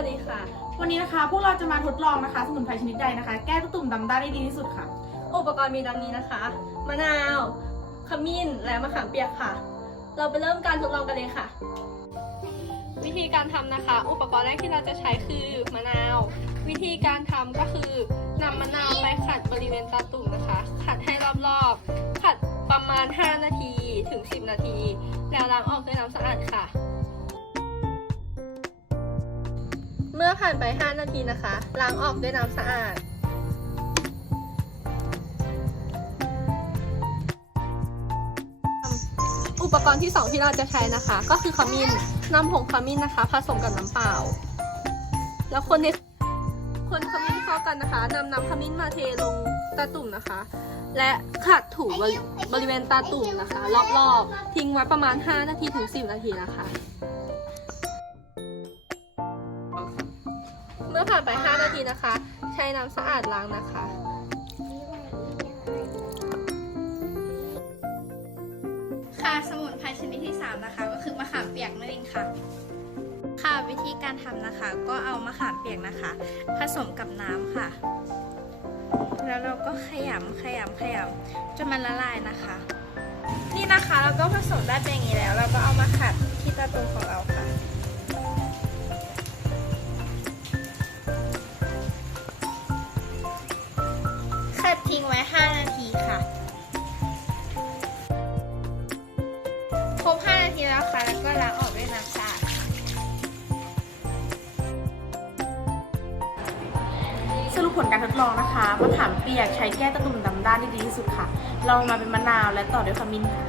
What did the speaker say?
วัสดีค่ะ วันนี้นะคะ พวกเราจะมาทดลองนะคะ สมุนไพรชนิดใดนะคะ แก้ตุ่มดำได้ได้ดีที่สุดค่ะ อุปกรณ์มีดังนี้นะคะ มะนาว ขมิ้น และมะขามเปียกค่ะ เราไปเริ่มการทดลองกันเลยค่ะ วิธีการทำนะคะ อุปกรณ์แรกที่เราจะใช้คือมะนาว วิธีการทำก็คือนำมะนาวไปขัดบริเวณตาตุ่มนะคะ ขัดให้รอบๆ ขัดประมาณ 5 นาทีถึง 10 นาที แล้วล้างออกด้วยน้ำสะอาด มื่อผ่านไป 5 นาทีนะคะ ล้างออกด้วยน้ำสะอาด อุปกรณ์ที่ 2 ที่เราจะใช้นะคะ ก็คือขมิ้นนำผงขมิ้นนะคะ ผสมกับน้ำเปล่า แล้วคนในคนขมิ้นเข้ากันนะคะนำน้ำขมิ้นมาเทลงตาตุ่มนะคะ และขัดถูบริเวณตาตุ่มนะคะ รอบๆ ทิ้งไว้ประมาณ 5 นาทีถึง 10 นาทีนะคะ เมื่อผ่านไป 5 นาทีนะคะ ใช้น้ำสะอาดล้างนะคะค่ะสมุนไพรชนิดที่ 3 นะคะ ก็คือมะขามเปียกนั่นเองค่ะ ค่ะวิธีการทำนะคะ ก็เอามะขามเปียกนะคะ ผสมกับน้ำค่ะ แล้วเราก็ขยำขยำขยำจนมันละลายนะคะ นี่นะคะเราก็ผสมได้เป็นอย่างนี้แล้ว เราก็เอามาขัดที่ตาตุ่ม ทิ้งไว้ 5 นาทีค่ะ ครบ 5 นาทีแล้วค่ะ แล้วก็ล้างออกด้วยน้ำสะอาดสรุปผลการทดลองนะคะมะขามเปียกใช้แก้ตุ่มดำด้ได้ดีที่สุดค่ะ ลองมาเป็นมะนาวและต่อด้วยขมิ้นค่ะ